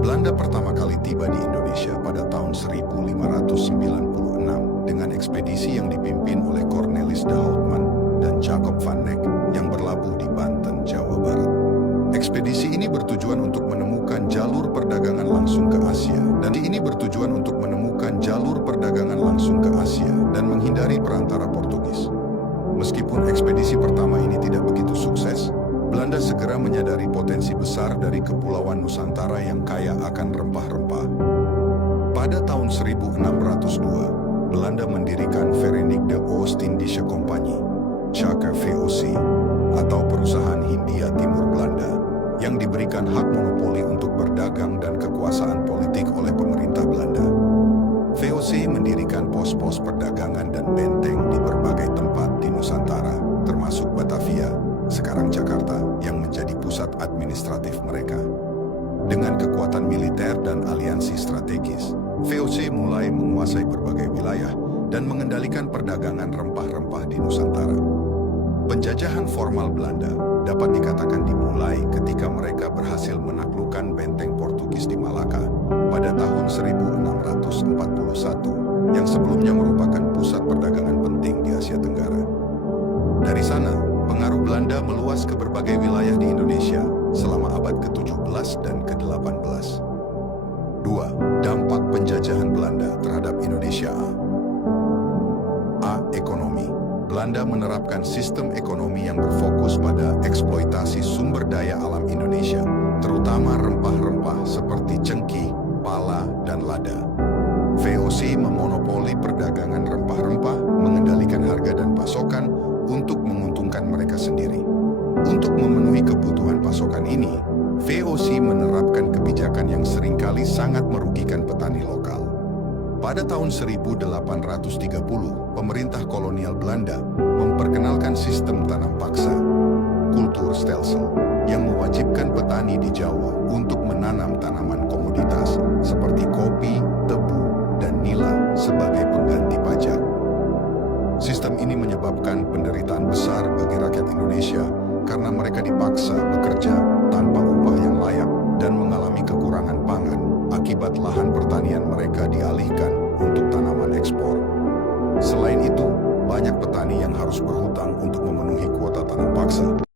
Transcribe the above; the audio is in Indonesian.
Belanda pertama kali tiba di Indonesia pada tahun 1596 dengan ekspedisi yang dipimpin oleh Cornelis de Houtman dan Jacob van Neck yang berlabuh di Banten, Jawa Barat. Ekspedisi ini bertujuan untuk menemukan jalur perdagangan langsung ke Asia dan menghindari perantara Portugis. Meskipun ekspedisi pertama ini tidak begitu sukses, Belanda segera menyadari potensi besar dari Kepulauan Nusantara yang kaya akan rempah-rempah. Pada tahun 1602, Belanda mendirikan Verenigde Oost-Indische Compagnie, Chaka VOC, atau Perusahaan Hindia Timur Belanda, yang diberikan hak monopoli untuk berdagang dan kekuasaan politik oleh pemerintah Belanda. VOC mendirikan pos-pos perdagangan dan benteng di berbagai tempat di Nusantara, termasuk Batavia, sekarang Jakarta, yang menjadi pusat administratif mereka. Dengan kekuatan militer dan aliansi strategis, VOC mulai menguasai berbagai wilayah dan mengendalikan perdagangan rempah-rempah di Nusantara. Penjajahan formal Belanda dapat dikatakan dimulai ketika mereka berhasil menaklukkan benteng Portugis di Malaka pada tahun 1641, yang sebelumnya merupakan pusat perdagangan penting di Asia Tenggara. Dari sana, pengaruh Belanda meluas ke berbagai wilayah di Indonesia selama abad ke-17 dan ke-18. 2. Dampak penjajahan Belanda terhadap Indonesia. A. Ekonomi. Belanda menerapkan sistem ekonomi yang berfokus pada eksploitasi sumber daya alam Indonesia, terutama rempah-rempah seperti cengkih, pala, dan lada. VOC memonopoli perdagangan rempah-rempah, mengendalikan harga dan pasokan untuk menguntungkan mereka sendiri. Untuk memenuhi kebutuhan pasokan ini, VOC menerapkan kebijakan yang seringkali sangat merugikan petani lokal. Pada tahun 1830, pemerintah kolonial Belanda memperkenalkan sistem tanam paksa, kultur stelsel, yang mewajibkan petani di Jawa untuk menanam tanaman komoditas seperti kopi, tebu, dan nila sebagai pengganti pajak. Sistem ini menyebabkan penderitaan besar bagi rakyat Indonesia karena mereka dipaksa bekerja tanpa upah yang layak dan mengalami kekurangan pangan akibat lahan pertanian mereka dialihkan untuk tanaman ekspor. Selain itu, banyak petani yang harus berhutang untuk memenuhi kuota tanam paksa.